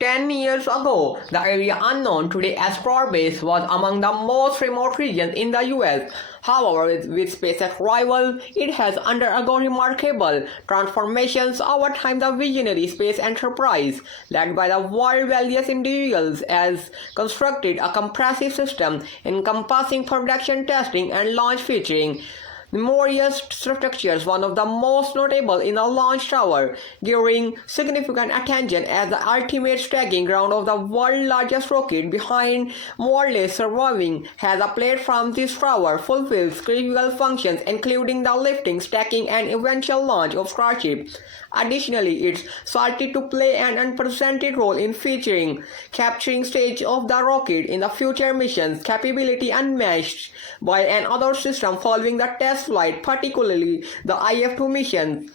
10 years ago, the area unknown today as Starbase was among the most remote regions in the US. However, with SpaceX's arrival, it has undergone remarkable transformations over time. The visionary space enterprise, led by the world's wealthiest individuals, has constructed a comprehensive system encompassing production, testing, and launch featuring numerous structures, one of the most notable in the launch tower, giving significant attention as the ultimate staging ground of the world's largest rocket. Behind Morley surviving has a platform. This tower fulfills critical functions including the lifting, stacking, and eventual launch of Starship. Additionally, it's slated to play an unprecedented role in featuring capturing stage of the rocket in the future missions, capability unmatched by another system following the test flight, particularly the IF-2 mission.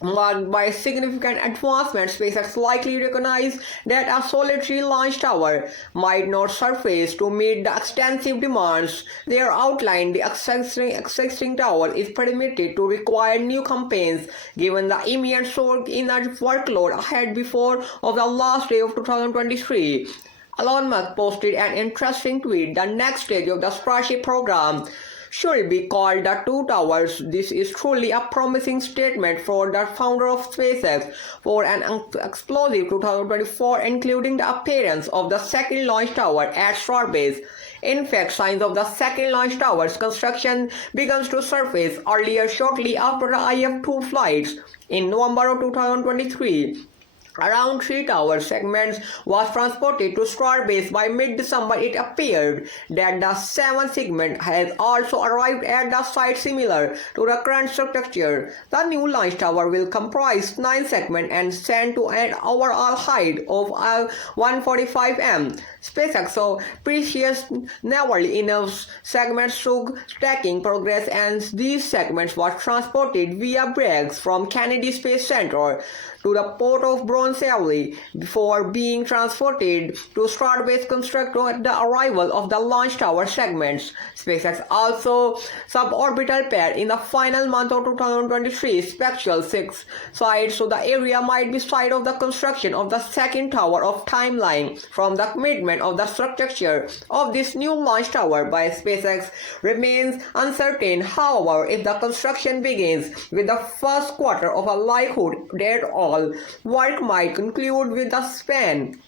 Marked by significant advancements, SpaceX likely recognized that a solitary launch tower might not suffice to meet the extensive demands. They outlined the existing tower is permitted to require new campaigns given the immense surge in the workload ahead before of the last day of 2023. Elon Musk posted an interesting tweet. The next stage of the Starship program should be called the Two Towers. This is truly a promising statement for the founder of SpaceX for an explosive 2024, including the appearance of the second launch tower at Starbase. In fact, signs of the second launch tower's construction begins to surface earlier shortly after the IF-2 flights in November of 2023. Around 3 tower segments was transported to Starbase by mid-December. It appeared that the 7th segment has also arrived at the site similar to the current structure. The new launch tower will comprise 9 segments and stand to an overall height of 145 m. SpaceX saw precious nearly enough segments through stacking progress, and these segments were transported via brakes from Kennedy Space Center to the port of Bronzeville before being transported to Starbase construction at the arrival of the launch tower segments. SpaceX also suborbital pad in the final month of 2023 spectral 6 sites, so the area might be site of the construction of the second tower of timeline. From the commitment of the structure of this new launch tower by SpaceX remains uncertain. However, if the construction begins with the first quarter of a likelihood that all work might conclude with the span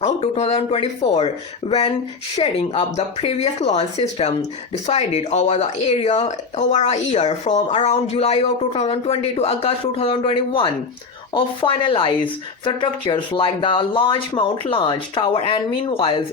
of 2024, when setting up the previous launch system decided over a year from around July of 2020 to August 2021. Of finalized structures like the launch mount launch tower, and meanwhile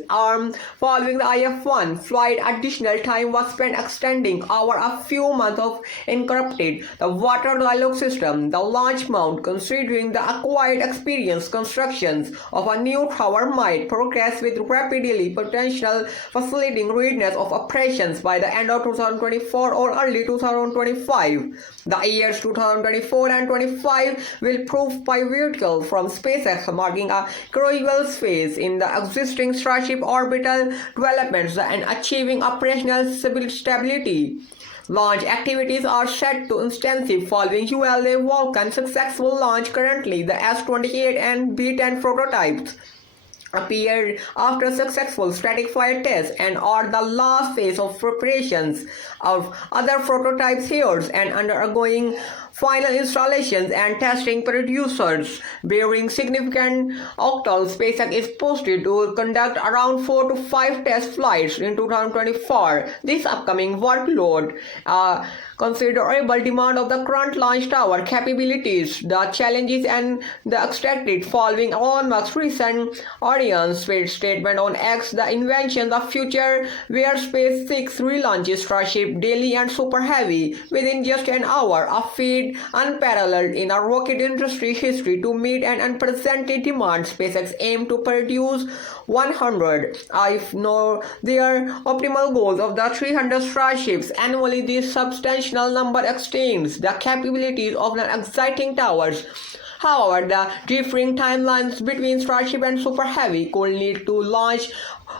following the IF-1 flight, additional time was spent extending over a few months of encrypted the water dialogue system. The launch mount, considering the acquired experience, constructions of a new tower might progress with rapidly, potential facilitating readiness of operations by the end of 2024 or early 2025. The years 2024 and 25 will prove pivotal from SpaceX, marking a crucial phase in the existing Starship orbital developments and achieving operational stability. Launch activities are set to intensify following ULA Vulcan's successful launch. Currently, the S-28 and B-10 prototypes appeared after successful static flight tests and are the last phase of preparations of other prototypes here and undergoing final installations and testing. Producers bearing significant octal. SpaceX is posted to conduct around 4 to 5 test flights in 2024. This upcoming workload considerable demand of the current launch tower capabilities, the challenges and the expected following Elon Musk's recent audience statement on X, the invention of future where SpaceX relaunches Starship daily and Super Heavy within just an hour, a feat unparalleled in a rocket industry history. To meet an unprecedented demand, SpaceX aimed to produce 100, if not their optimal goals of the 300 Starships annually. This substantial number extends the capabilities of the exciting towers. However, the differing timelines between Starship and Super Heavy could lead to launch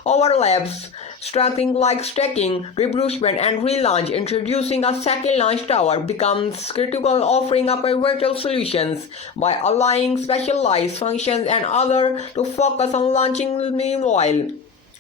overlaps Starting like stacking, refurbishment, and relaunch, introducing a second launch tower becomes critical, offering up virtual solutions by allowing specialized functions and other to focus on launching meanwhile.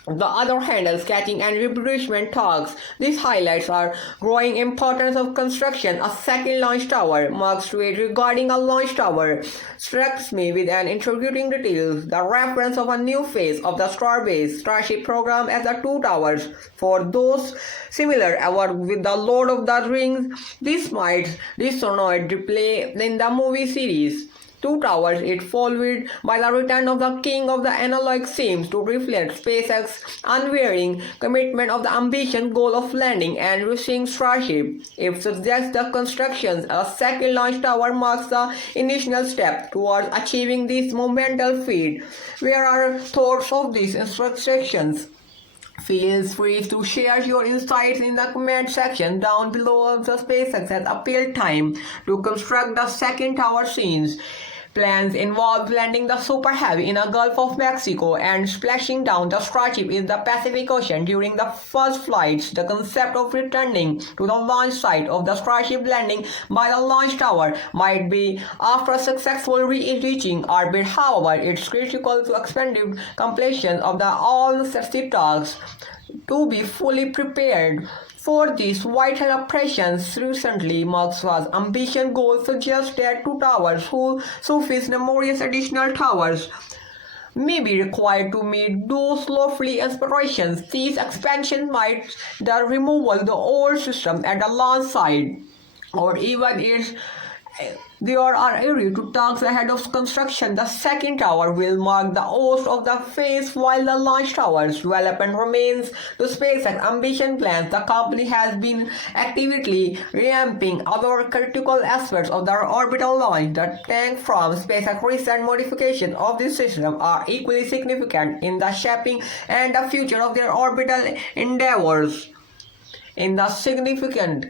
The other handles catching and refurbishment tasks. This highlights our growing importance of construction. A second launch tower marks trade regarding a launch tower strikes me with an intriguing details. The reference of a new phase of the Starbase Starship program as the two towers. For those similar with the Lord of the Rings, this might resonate replay in the movie series. Two towers, it followed by the return of the king of the analog seems to reflect SpaceX's unwavering commitment of the ambitious goal of landing and reaching Starship. It suggests the construction a second launch tower marks the initial step towards achieving this monumental feat. Where are thoughts of these instructions? Feel free to share your insights in the comment section down below. The SpaceX has appealed time to construct the second tower scenes. Plans involve landing the Super Heavy in the Gulf of Mexico and splashing down the Starship in the Pacific Ocean during the first flights. The concept of returning to the launch site of the Starship landing by the launch tower might be after successfully reaching orbit. However, it's critical to expedite completion of the all necessary tasks to be fully prepared for these vital operations. Recently, Musk's ambitious goal suggests that two towers who surface numerous additional towers may be required to meet those lofty aspirations. These expansions might the removal of the old system at the launch site, or even its there are areas to tasks ahead of construction. The second tower will mark the host of the phase while the launch tower's development remains to SpaceX ambition plans. The company has been actively revamping other critical aspects of the orbital launch. The tank from SpaceX recent modifications of this system are equally significant in the shaping and the future of their orbital endeavors. In the significant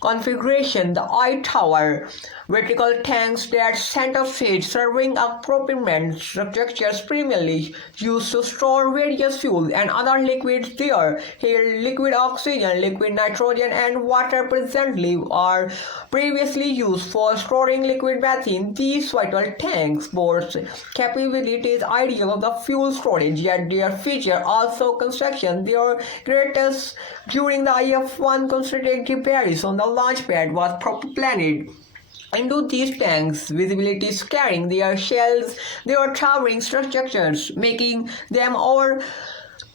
configuration, the I tower vertical tanks that center stage serving a propellant structures primarily used to store various fuels and other liquids there. Here, liquid oxygen, liquid nitrogen, and water presently are previously used for storing liquid methane. These vital tanks boast capabilities ideal of the fuel storage, yet their feature also construction their greatest during the IF-1 concentrated repairs on the launch pad was propellant into these tanks. Visibility carrying their shells, their towering structures, making them over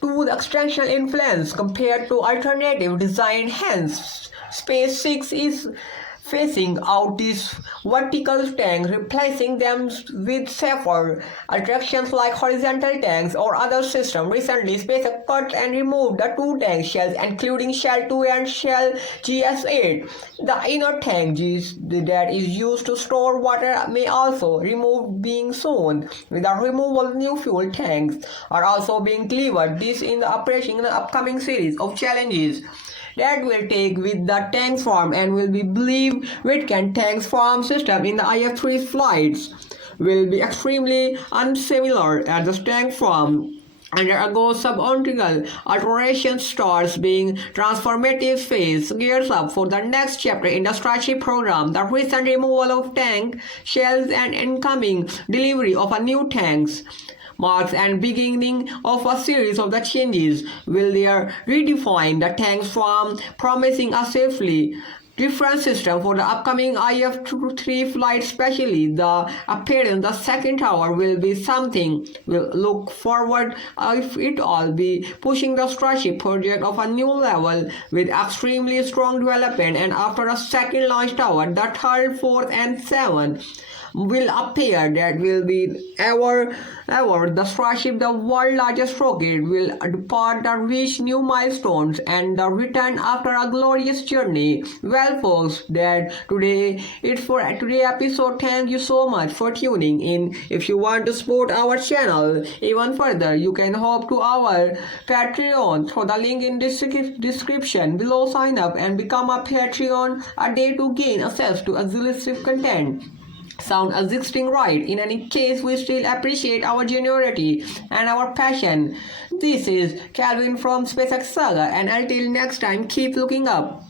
to the extensional influence compared to alternative design. Hence, SpaceX is phasing out these vertical tanks, replacing them with safer attractions like horizontal tanks or other systems. Recently, SpaceX cut and removed the two tank shells, including Shell 2 and Shell GS8. The inner tank that is used to store water may also remove being soon. With the removal of new fuel tanks are also being delivered. This in the operation in the upcoming series of challenges that will take with the tank farm and will be believed with can tanks farm system in the IF-3 flights will be extremely unsimilar as the tank farm undergo suboptimal alteration starts being transformative phase gears up for the next chapter in the Starship program. The recent removal of tank shells and incoming delivery of a new tanks marks and beginning of a series of the changes will there redefine the tanks from promising a safely different system for the upcoming IF-3 flight. Especially the appearance of the second tower will be something we'll look forward if it all be pushing the Starship project of a new level with extremely strong development. And after a second launch tower, the third, fourth, and seventh will appear that will be ever the Starship, the world's largest rocket, will depart and reach new milestones and the return after a glorious journey. Well folks, that today it's for today episode. Thank you so much for tuning in. If you want to support our channel even further, you can hop to our Patreon through the link in description below. Sign up and become a Patreon a day to gain access to exclusive content sound existing right. In any case, we still appreciate our genuinity and our passion. This is Calvin from SpaceX Saga, and until next time, keep looking up.